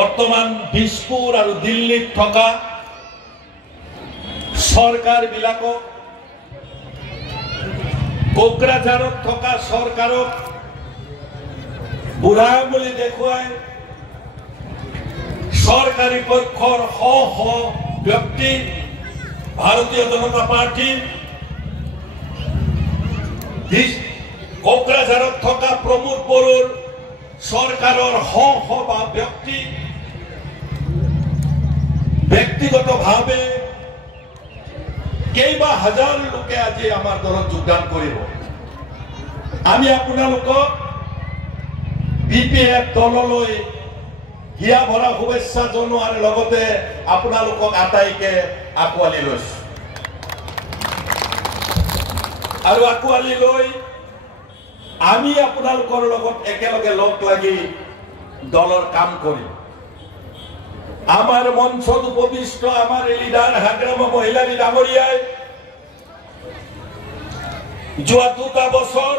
বৰ্তমান দিছপুৰ আৰু দিল্লীত থকা চৰকাৰবিলাকক কোকৰাঝাৰত থকা চৰকাৰক বুঢ়া বুলি দেখুৱাই চৰকাৰী পক্ষৰ শ শ ব্যক্তি ভাৰতীয় জনতা পাৰ্টি কোকৰাঝাৰত থকা প্ৰমোদ বড়োৰ চৰকাৰৰ শ শ ব্যক্তি ব্যক্তিগতভাৱে কেইবা হাজাৰ লোকে আজি আমাৰ দলত যোগদান কৰিব। আমি আপোনালোকক বিপিএফ দললৈ হিয়া ভৰা শুভেচ্ছা জনোৱাৰ লগতে আপোনালোকক আটাইকে আঁকোৱালি লৈছো আৰু আঁকোৱালি লৈ আমি আপোনালোকৰ লগত একেলগে লগ লাগি দলৰ কাম কৰিম। আমাৰ মঞ্চত উপবিষ্ট আমাৰ লিডাৰ হাগ্ৰামা মহিলাৰী ডাঙৰীয়াই যোৱা 2টা বছৰ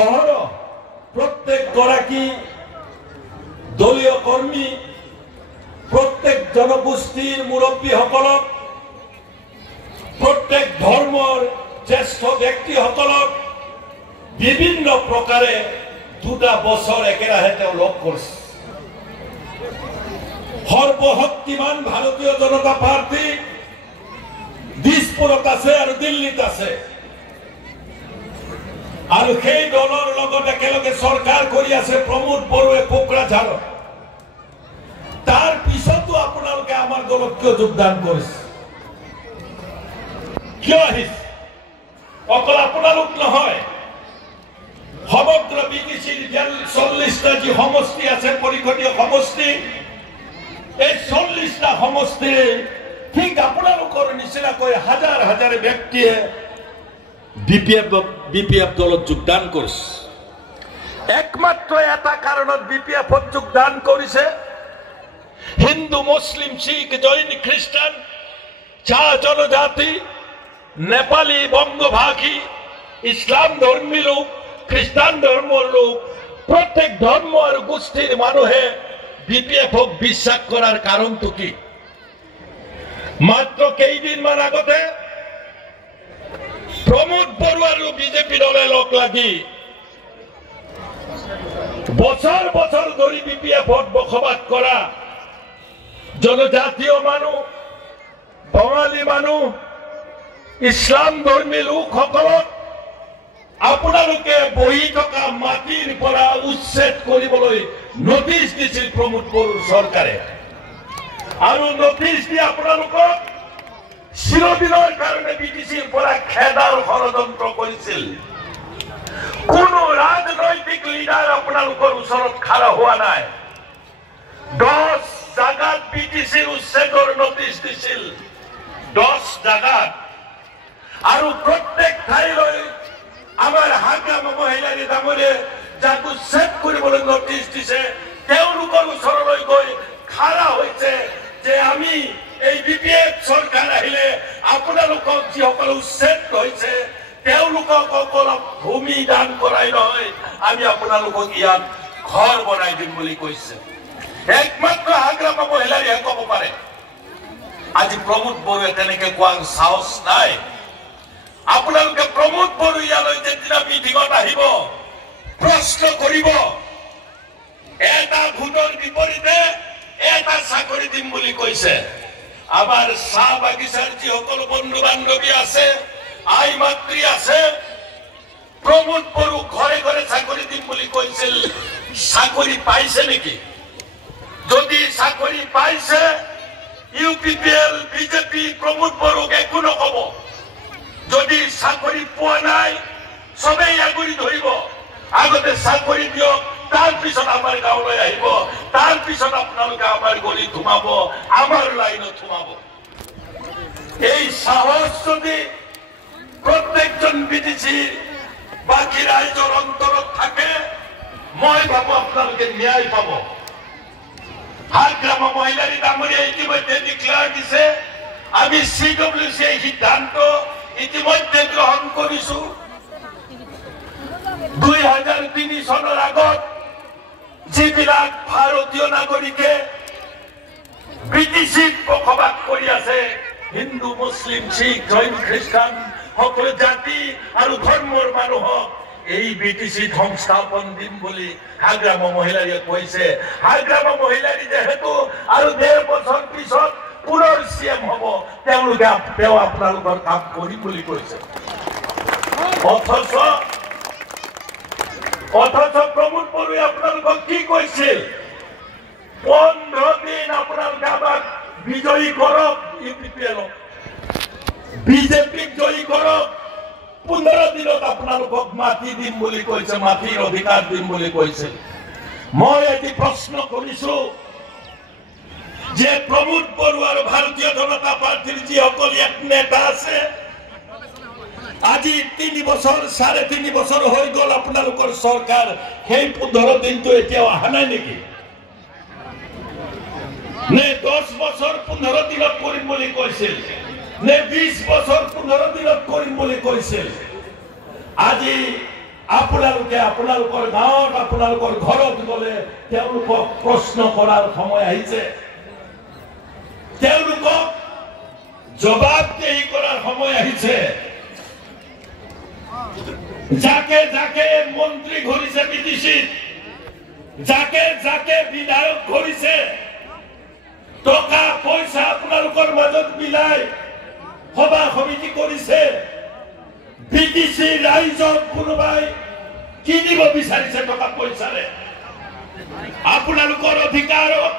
অহৰহ প্ৰত্যেকগৰাকী দলীয় কৰ্মী প্ৰত্যেক জনগোষ্ঠীৰ মুৰব্বীসকলক প্ৰত্যেক ধৰ্মৰ জ্যেষ্ঠ ব্যক্তিসকলক বিভিন্ন প্ৰকাৰে 2টা বছৰ একেৰাহে তেওঁ লগ কৰিছে। সৰ্বশক্তিমান ভাৰতীয় জনতা পাৰ্টি দিছপুৰত আছে আৰু দিল্লীত আছে আৰু সেই দলৰ লগত একেলগে চৰকাৰ কৰি আছে প্ৰমোদ বড়োৱে কোকৰাঝাৰত। তাৰ পিছতো আপোনালোকে আমাৰ দলত কিয় যোগদান কৰিছে, কিয় আহিছে? অকল আপোনালোক নহয়, সমগ্ৰ বিটিচিৰ 40টা যি সমষ্টি আছে পৰিষদীয় সমষ্টি, এই 40টা সমষ্টিৰ ঠিক আপোনালোকৰ নিচিনাকৈ হাজাৰ হাজাৰ ব্যক্তিয়ে বিপিএফ দলত যোগদান কৰিছে। একমাত্ৰ এটা কাৰণত বিপিএফত যোগদান কৰিছে, হিন্দু মুছলিম শিখ জৈন খ্ৰীষ্টান চাহ জনজাতি নেপালী বংগভাষী ইছলাম ধৰ্মী লোক খ্ৰীষ্টান ধৰ্মৰ লোক প্ৰত্যেক ধৰ্ম আৰু গোষ্ঠীৰ মানুহে বিপিএফক বিশ্বাস কৰাৰ কাৰণটো কি? মাত্ৰ কেইদিনমান আগতে প্ৰমোদ বড়ো আৰু বিজেপি দলে লগ লাগি বছৰ বছৰ ধৰি বিপিএফত বসবাস কৰা জনজাতীয় মানুহ বঙালী মানুহ ইছলাম ধৰ্মী লোকসকলক আপোনালোকে বহি থকা মাটিৰ পৰা উচ্ছেদ কৰিবলৈ নটিচ দিছিল প্ৰমোদ বড়োৰ চৰকাৰে আৰু নটিচ দি আপোনালোকক চিৰদিনৰ কাৰণে বিটিচিৰ পৰা খেদাৰ ষড়যন্ত্ৰ কৰিছিল। কোনো ৰাজনৈতিক লিডাৰ আপোনালোকৰ ওচৰত খাৰা হোৱা নাই। 10 জাগাত বিটিচিৰ উচ্ছেদৰ নটিচ দিছিল, 10 জাগাত, আৰু প্ৰত্যেক ঠাইলৈ আমাৰ হাগ্ৰামা মহিলাৰী ডাঙৰীয়াই যাক উচ্ছেদ কৰিবলৈ নটিচ দিছে তেওঁলোকৰ ওচৰলৈ গৈ খাৰা হৈছে যে আমি এই বিপিএফ চৰকাৰ আহিলে আপোনালোকক যিসকল উচ্ছেদ হৈছে তেওঁলোকক অলপ ভূমি দান কৰাই নহয়, আমি আপোনালোকক ইয়াত ঘৰ বনাই দিম বুলি কৈছে। একমাত্ৰ হাগ্ৰামা মহিলাৰীয়ে ক'ব পাৰে। আজি প্ৰমোদ বড়োৱে তেনেকে কোৱাৰ সাহস নাই। আপোনালোকে প্ৰমোদ বড়ো ইয়ালৈ যেতিয়া মিটিঙত আহিব প্ৰশ্ন কৰিব, এটা ভোটৰ বিপৰীতে এটা চাকৰি দিম বুলি কৈছে। আমাৰ চাহ বাগিচাৰ যিসকল বন্ধু বান্ধৱী আছে, আই মাতৃ আছে, প্ৰমোদ বড়ো ঘৰে ঘৰে চাকৰি দিম বুলি কৈছিল। চাকৰি পাইছে নেকি? যদি চাকৰি পাইছে ইউপিপিএল বিজেপি প্ৰমোদ বড়োক একো নক'ব। যদি চাকৰি পোৱা নাই সবেই আগুৰি ধৰিব, আগতে চাকৰি দিয়ক, তাৰ পিছত আমাৰ গাঁৱলৈ আহিব, তাৰ পিছত আপোনালোকে আমাৰ গলিত সোমাব, আমাৰ লাইনত সোমাব। এই সাহস যদি প্ৰত্যেকজন বিটিচি বাকী ৰাইজৰ অন্তৰত থাকে, মই ভাবো আপোনালোকে ন্যায় পাব। হাগ্ৰামা মহিলাৰী ডাঙৰীয়াই ইতিমধ্যে ডিক্লেয়াৰ দিছে, আমি CWC এই সিদ্ধান্ত ইতিমধ্যে গ্ৰহণ কৰিছো। 2003 চনৰ আগত যিবিলাক ভাৰতীয় নাগৰিকে ব্ৰিটিছিক পক্ষপাত কৰি আছে, হিন্দু মুছলিম শিখ জৈন খ্ৰীষ্টান সকলো জাতি আৰু ধৰ্মৰ মানুহক এই ব্ৰিটিছি সংস্থাপন দিম বুলি হাগ্ৰাম মহিলাৰীয়ে কৈছে। হাগ্ৰাম মহিলাৰী যেহেতু আৰু 1.5 বছৰ পিছত পুনৰ CM হ'ব, তেওঁ আপোনালোকৰ কাম কৰিম বুলি কৈছে। অথচ প্ৰমোদ বড়োৱে আপোনালোকক কি কৈছিল? 15 দিন আপোনালোকে আমাক বিজয়ী কৰক, UPPL বিজেপিক জয়ী কৰক, 15 দিনত আপোনালোকক মাটি দিম বুলি কৈছে, মাটিৰ অধিকাৰ দিম বুলি কৈছে। মই এটি প্ৰশ্ন কৰিছো যে প্ৰমোদ বড়ো আৰু ভাৰতীয় জনতা পাৰ্টিৰ যিসকল এক নেতা আছে, আজি 3 বছৰ 3.5 বছৰ হৈ গ'ল আপোনালোকৰ চৰকাৰ, সেই 15 দিনটো এতিয়াও অহা নাই নেকি? নে 10 বছৰ 15 দিনত কৰিম বুলি কৈছিল, নে 20 বছৰ 15 দিনত কৰিম বুলি কৈছিল? আজি আপোনালোকে আপোনালোকৰ গাঁৱত আপোনালোকৰ ঘৰত গ'লে তেওঁলোকক প্ৰশ্ন কৰাৰ সময় আহিছে, তেওঁলোকক জবাবদেহি কৰাৰ সময় আহিছে। যাকে যাকে মন্ত্ৰী ঘূৰিছে বিদেশীত, যাকে যাকে বিধায়ক ঘূৰিছে, টকা পইচা আপোনালোকৰ মাজত মিলাই সভা সমিতি কৰিছে, বিদেশী ৰাইজক কোনোবাই কিনিব বিচাৰিছে টকা পইচাৰে। আপোনালোকৰ অধিকাৰক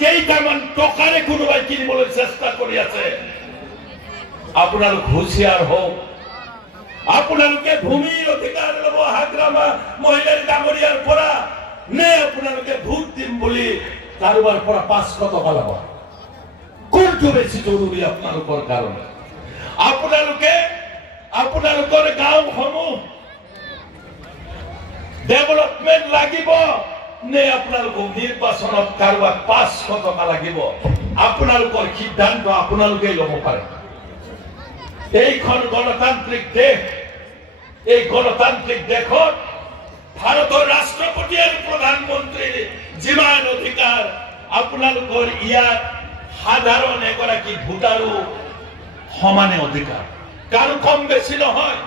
কেইটামান টকাৰে কোনোবাই কিনিবলৈ চেষ্টা কৰি আছে। আপোনালোক হুঁচিয়াৰ হওক। আপোনালোকে ভূমিৰ অধিকাৰ ল'ব হাগ্ৰাম মহিলাৰ ডাঙৰীয়াৰ পৰা, নে আপোনালোকে ভোট দিম বুলি কাৰোবাৰ পৰা 500 টকা ল'ব? কোনটো বেছি জৰুৰী আপোনালোকৰ কাৰণে? আপোনালোকৰ গাঁওসমূহ ডেভেলপমেণ্ট লাগিব, নে আপোনালোকক নিৰ্বাচনত কাৰোবাক 500 টকা লাগিব? আপোনালোকৰ সিদ্ধান্ত আপোনালোকেই ল'ব পাৰে। এইখন গণতান্ত্ৰিক দেশ, এই গণতান্ত্ৰিক দেশত ভাৰতৰ ৰাষ্ট্ৰপতি আৰু প্ৰধানমন্ত্ৰীৰ যিমান অধিকাৰ, আপোনালোকৰ ইয়াত সাধাৰণ এগৰাকী ভোটাৰো সমানে অধিকাৰ, কাৰো কম বেছি নহয়।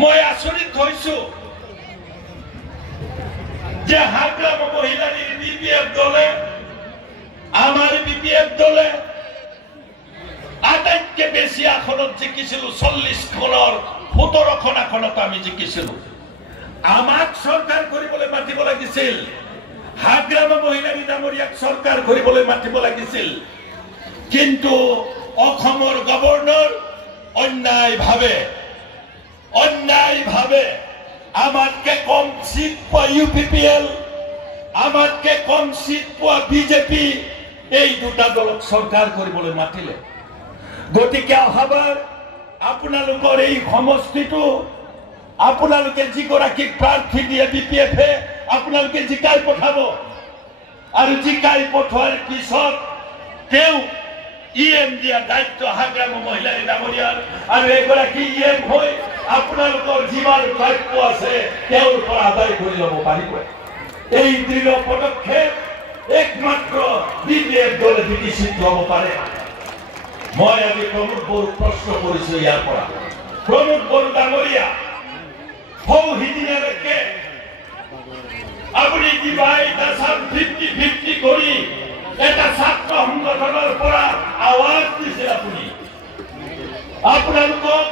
মই আচৰিত হৈছো যে হাগ্ৰাম মহিলাৰীৰ BPF দলে, আমাৰ BPF দলে আটাইতকে বেছি আসনত জিকিছিলো, 40খনৰ 17খন আসনত আমি জিকিছিলো। আমাক চৰকাৰ কৰিবলৈ মাতিব লাগিছিল, হাগ্ৰাম মহিলাৰী ডাঙৰীয়াক চৰকাৰ কৰিবলৈ মাতিব লাগিছিল, কিন্তু অসমৰ গভৰ্ণৰ অন্যায়ভাৱে আমাতকে কম সিট পোৱা UPPL, আমাতকে কম সিট পোৱা বিজেপি, এই দুটা দলক চৰকাৰ কৰিবলৈ মাতিলে। গতিকে অহাবাৰ আপোনালোকৰ এই সমষ্টিটো আপোনালোকে যিগৰাকীক প্ৰাৰ্থী দিয়ে BPF-এ আপোনালোকে জিকাই পঠাব, আৰু জিকাই পঠোৱাৰ পিছত তেওঁ EM দিয়া দায়িত্ব হাগ্ৰাম মহিলাৰী ডাঙৰীয়াৰ, আৰু এগৰাকী EM হৈ আপোনালোকৰ যিমান দায়িত্ব আছে তেওঁৰ পৰা আদায় কৰি ল'ব পাৰিব। এই দৃঢ় পদক্ষেপ একমাত্ৰ BPF দলে বিকশিত ল'ব পাৰে। মই আজি প্ৰমোদ বড়োক প্ৰশ্ন কৰিছো ইয়াৰ পৰা, প্ৰমোদ বড়ো ডাঙৰীয়া, সিদিনালৈকে আপুনি ডিভাইড আছাম 50-50 কৰি এটা ছাত্ৰ সংগঠনৰ পৰা আৱাজ দিছিল। আপোনালোকক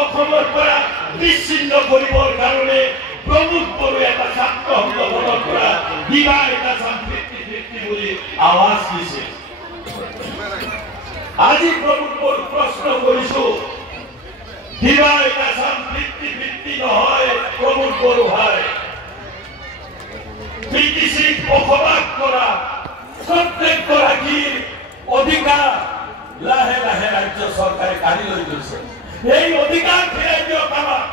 অসমৰ পৰা বিচ্ছিন্ন কৰিবৰ কাৰণে প্ৰমোদ বড়োৱে এটা ছাত্ৰ সংগঠনৰ পৰা ডিভাইড আছাম 50-50 বুলি আৱাজ দিছিল। আজি প্ৰমোদ বড়োক প্ৰশ্ন কৰিছো, ডিভাইড আছাম 50-50 নহয়, প্ৰমোদ বড়ো হয়। বিদেশীক বসবাস কৰা প্ৰত্যেকগৰাকীৰ অধিকাৰ লাহে লাহে ৰাজ্য চৰকাৰে কাঢ়ি লৈ গৈছে। এই অধিকাৰ ফিৰাই দিয়ক আমাক।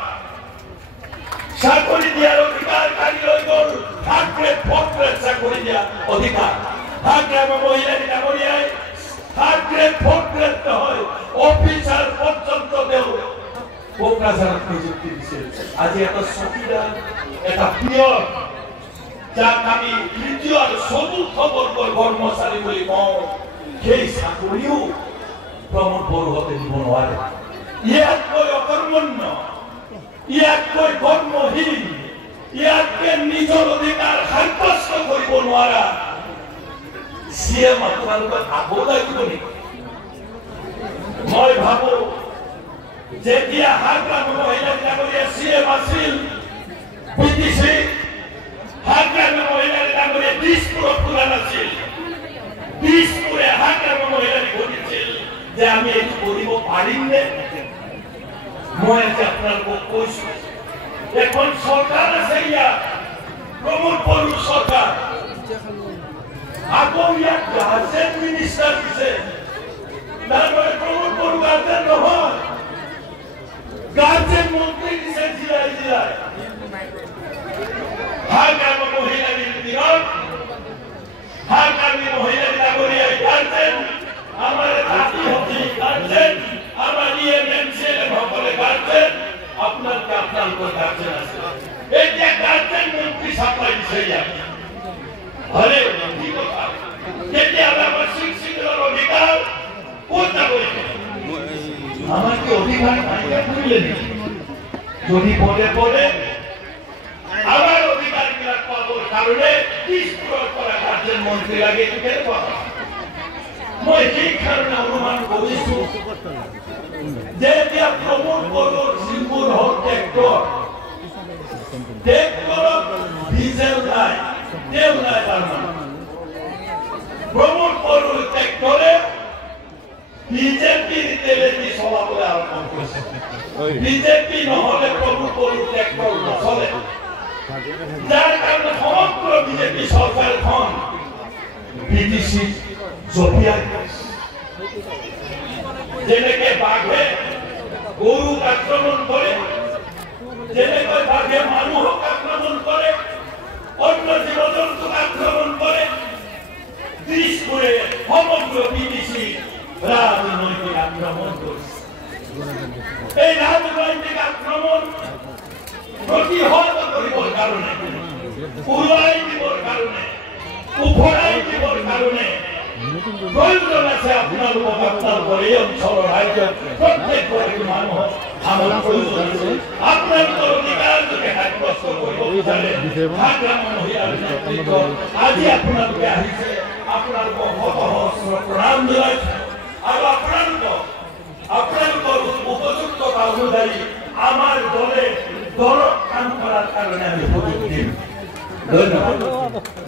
চাকৰি দিয়াৰ অধিকাৰ কাঢ়ি লৈ গ'ল, 3rd grade 4th grade চাকৰি দিয়াৰ অধিকাৰ। হাগ্ৰাম মহিলাৰী ডাঙৰীয়াই 3rd grade 4th grade নহয়, অফিচাৰ পৰ্যন্ত তেওঁ কোকৰাঝাৰত নিযুক্তি দিছিল। আজি এটা চকীদাৰ, এটা পিয়ৰ যাক আমি তৃতীয় আৰ চতুৰ্থ বৰ্গৰ কৰ্মচাৰী বুলি কওঁ সেই চাকৰিও প্ৰমোদ বড়োহঁতে দিব নোৱাৰে ইয়াতকৈ অকৰ্মণ্য ইয়াতকৈ কৰ্মহীন ইয়াতকে নিজৰ অধিকাৰ সাব্যস্ত কৰিব নোৱাৰা চিএম আপোনালোকে আকৌ লাগিব নেকি মই ভাবো যেতিয়া হাগ্ৰাম মহিলাবিলাকৰীয়া চিএম আছিল বিটিচি হাগ্ৰাম মহিলাৰ ডাঙৰীয়া দিছপুৰত খোলা নাছিল দিছপুৰে হাগ্ৰাম মহিলাক ঘটিছিল যে আমি এইটো কৰিব পাৰিমনে মই আজি আপোনালোকক কৈছো এখন চৰকাৰ আছে ইয়াত প্ৰমোদ বড়োৰ চৰকাৰ আকৌ ইয়াত গাৰ্জেন মিনিষ্টাৰ দিছে তাৰমানে প্ৰমোদ বড়ো গাৰ্জেন নহয় গাৰ্জেন মন্ত্ৰী দিছে জিলাই জিলাই হাগ্ৰাম মহিলাৰ দিনত হাগ্ৰামী মহিলাৰ ডাঙৰীয়া গাৰ্জেন আমাৰ জাতিহতী গাৰ্জেন আমাৰ ইএমএমচিএলএম সকলে গাৰ্জেন আপোনালোকে আপোনালোকৰ গাৰ্জেন আছে এতিয়া গাৰ্জেন মন্ত্ৰী চাপ্লাই দিছে ইয়াত হলে কি কথা তেতিয়াহ'লে আমাৰ শিক্ষিতৰ অধিকাৰ ক'ত যাব আমাৰ কি অধিকাৰ নাইকিয়া কৰিলে নেকি যদি পদে পদে আমাৰ অধিকাৰবিলাক পাবৰ কাৰণে দিছপুৰৰ পৰা গাৰ্জেন মন্ত্ৰী লাগে এইটো কেনেকুৱা মই সেই কাৰণে অনুমান কৰিছো যে এতিয়া প্ৰমোদ বড়োৰ যিবোৰ হ'ল ট্ৰেক্টৰত ডিজেল নাই তেল নাই তাৰমানে প্ৰমোদ বড়োৰ ট্ৰেক্টৰে বিজেপিৰ তেলেদি চলাবলৈ আৰম্ভ কৰিছে বিজেপি নহলে প্ৰমোদ বড়োৰ ট্ৰেক্টৰ নচলে যাৰ কাৰণে সমগ্ৰ বিজেপি চৰকাৰখন বিটিচি জপিয়াই যেনেকে বাঘে গৰুক আক্ৰমণ কৰে যেনেকৈ বাঘে মানুহক আক্ৰমণ কৰে অন্য জীৱ জন্তুক আক্ৰমণ কৰে দিছপুৰে সমগ্ৰ বিটিচি ৰাজনৈতিক আক্ৰমণ কৰিছে এই ৰাজনৈতিক আক্ৰমণ প্ৰতিহত কৰিবৰ কাৰণে উৰুৱাই দিবৰ কাৰণে উভৰাই দিবৰ কাৰণে প্ৰয়োজন আছে আপোনালোকক আপোনালোকৰ এই অঞ্চলৰ ৰাজ্যৰ প্ৰত্যেকগৰাকী মানুহক আমাৰ প্ৰয়োজন আছে আপোনালোকৰ অধিকাৰ যদি সাব্যস্ত কৰিব বিচাৰে হাগ্ৰাম মহিলাৰ নেতৃত্বত আজি আপোনালোকে আহিছে আপোনালোকক সহস্ৰ প্ৰণাম জনাইছো আৰু আপোনালোকৰ উপযুক্ততা অনুযায়ী আমাৰ দলে দলত কাম কৰাৰ কাৰণে আমি সুযোগ দিম ধন্যবাদ